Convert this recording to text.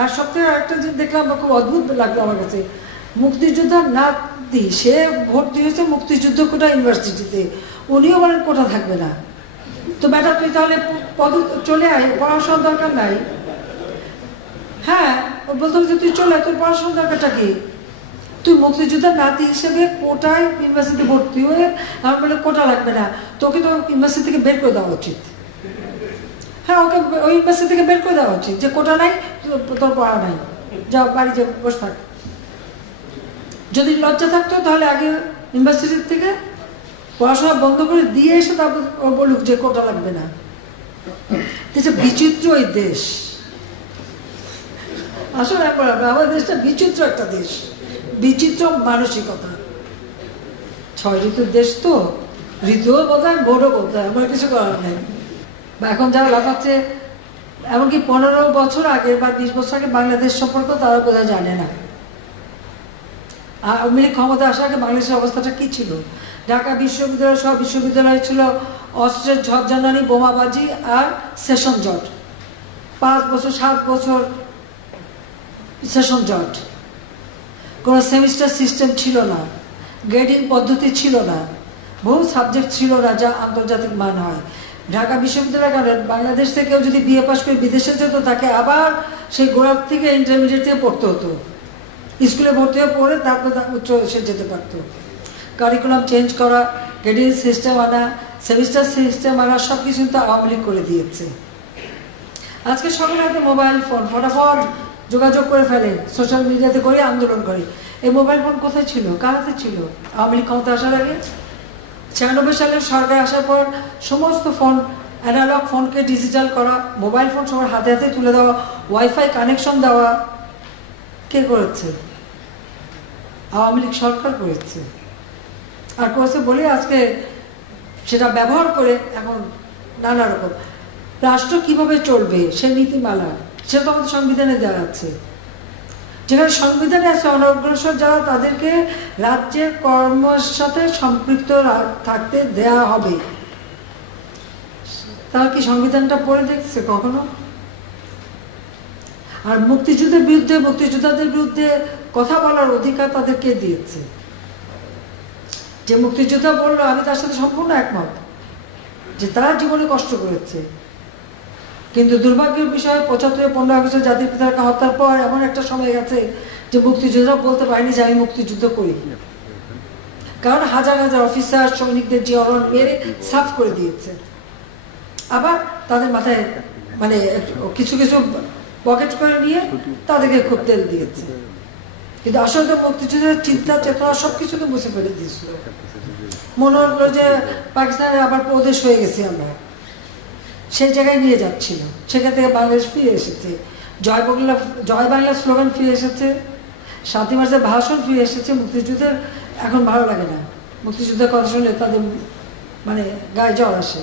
আর সবথেকে একটা জিনিস দেখলাম খুব অদ্ভুত লাগলো আমার কাছে, মুক্তিযোদ্ধার নাতি সে ভর্তি হয়েছে মুক্তিযুদ্ধ কোটা ইউনিভার্সিটিতে, উনিও বলেন কোটা থাকবে না। তো বেটা তুই তাহলে চলে আয়, পড়াশোনার দরকার নাই। হ্যাঁ, ও বলতো যে তুই চলে আয়, তোর পড়াশোনার দরকারটা কি? তুই মুক্তিযোদ্ধার নাতি হিসেবে কোটায় ইউনিভার্সিটি ভর্তি হয়ে আমার বলে কোটা লাগবে না, তোকে তো ইউনিভার্সিটি থেকে বের করে দেওয়া উচিত। হ্যাঁ, ওকে ওই ইউনিভার্সিটি থেকে বের করে দেওয়া উচিত, যে কোটা নাই, তোর পড়া নাই, যা বাড়ি যে বসে থাক। যদি লজ্জা থাকতো তাহলে আগে ইউনিভার্সিটি থেকে পড়াশোনা বন্ধ করে দিয়ে এসে তারপর বলুক যে কোটা লাগবে না। বিচিত্র এই দেশ, আসলে আমাদের দেশটা বিচিত্র একটা দেশ, বিচিত্র মানসিকতা। 6 ঋতুর দেশ তো, ঋতুও বোধহয় ভোটও বোধহয়, আমার কিছু করার নেই। বা এখন যারা লাফাচ্ছে, এমনকি 15 বছর আগে বা 20 বছর আগে বাংলাদেশ সম্পর্ক তারা বোধহয় জানে না। আওয়ামী লীগ ক্ষমতা আসার আগে বাংলাদেশের অবস্থাটা কি ছিল? ঢাকা বিশ্ববিদ্যালয় সব বিশ্ববিদ্যালয় ছিল অস্ত্রের ঝড়ঝানি, বোমাবাজি আর সেশন জট। 5 বছর 7 বছর সেশন জট, কোনো সেমিস্টার সিস্টেম ছিল না, গ্রেডিং পদ্ধতি ছিল না, বহু সাবজেক্ট ছিল না যা আন্তর্জাতিক মান হয়। ঢাকা বিশ্ববিদ্যালয় কারণ বাংলাদেশ থেকেও যদি বিএ পাস করে বিদেশে যেত, তাকে আবার সেই গোড়ার থেকে ইন্টারমিডিয়েট থেকে পড়তে হতো, স্কুলে ভর্তি হয়ে পড়ে তারপর উচ্চ এসে যেতে পারত। কারিকুলাম চেঞ্জ করা, গ্রেডিং সিস্টেম আনা, সেমিস্টার সিস্টেম আনা, সব কিছু তো আওয়ামী লীগ করে দিয়েছে। আজকে সকলে হাতে মোবাইল ফোন, ফটাফট যোগাযোগ করে ফেলে, সোশ্যাল মিডিয়াতে করে আন্দোলন করে। এই মোবাইল ফোন কোথায় ছিল, কার হাতে ছিল? আওয়ামী লীগ ক্ষমতা আসার আগে 96 সালে সরকার আসার পর সমস্ত ফোন, অ্যানালগ ফোনকে ডিজিটাল করা, মোবাইল ফোন সবার হাতে হাতে তুলে দেওয়া, ওয়াইফাই কানেকশন দেওয়া, কে করেছে? আওয়ামী লীগ সরকার করেছে। আর করেছে বলে আজকে সেটা ব্যবহার করে এখন নানা রকম রাষ্ট্র কিভাবে চলবে সে নীতিমালা, সেটা তো আমাদের সংবিধানে দেওয়া আছে। যেখানে সংবিধানে আছে অনগ্রসর যারা, তাদেরকে রাজ্যের কর্মের সাথে সম্পৃক্ত থাকতে দেয়া হবে। তারা কি সংবিধানটা পড়ে দেখছে কখনো? আর মুক্তিযুদ্ধের বিরুদ্ধে, মুক্তিযোদ্ধাদের বিরুদ্ধে কথা বলার অধিকার তাদেরকে দিয়েছে। যে মুক্তিযোদ্ধা বললো, আমি তার সাথে সম্পূর্ণ একমত যে তারা জীবনে কষ্ট করেছে, কিন্তু দুর্ভাগ্যের বিষয় 75-15 আগস্ট জাতির পিতাকে হত্যার পর এমন একটা সময় গেছে যে মুক্তিযোদ্ধা বলতে পারেনি যে আমি মুক্তিযুদ্ধ করি, কারণ হাজার হাজার অফিসার সৈনিকদের জীবন মেরে সাফ করে দিয়েছে। আবার তাদের মাথায় মানে কিছু কিছু পকেট করে নিয়ে তাদেরকে খুব তেল দিয়েছে, কিন্তু আসলে তো মুক্তিযুদ্ধের চিন্তা চেতনা সবকিছু তো মুছে ফেলে দিয়েছিল। মনে হলো যে পাকিস্তানের আবার প্রদেশ হয়ে গেছি আমরা, সেই জায়গায় নিয়ে যাচ্ছিল। সেখান থেকে বাংলাদেশ ফিরে এসেছে, জয় বাংলা স্লোগান ফিরে এসেছে, 7 মার্চের ভাষণ ফিরে এসেছে। মুক্তিযুদ্ধের এখন ভালো লাগে না, মুক্তিযুদ্ধের কথা শুনলে তাদের মানে গায়ে জ্বর আসে।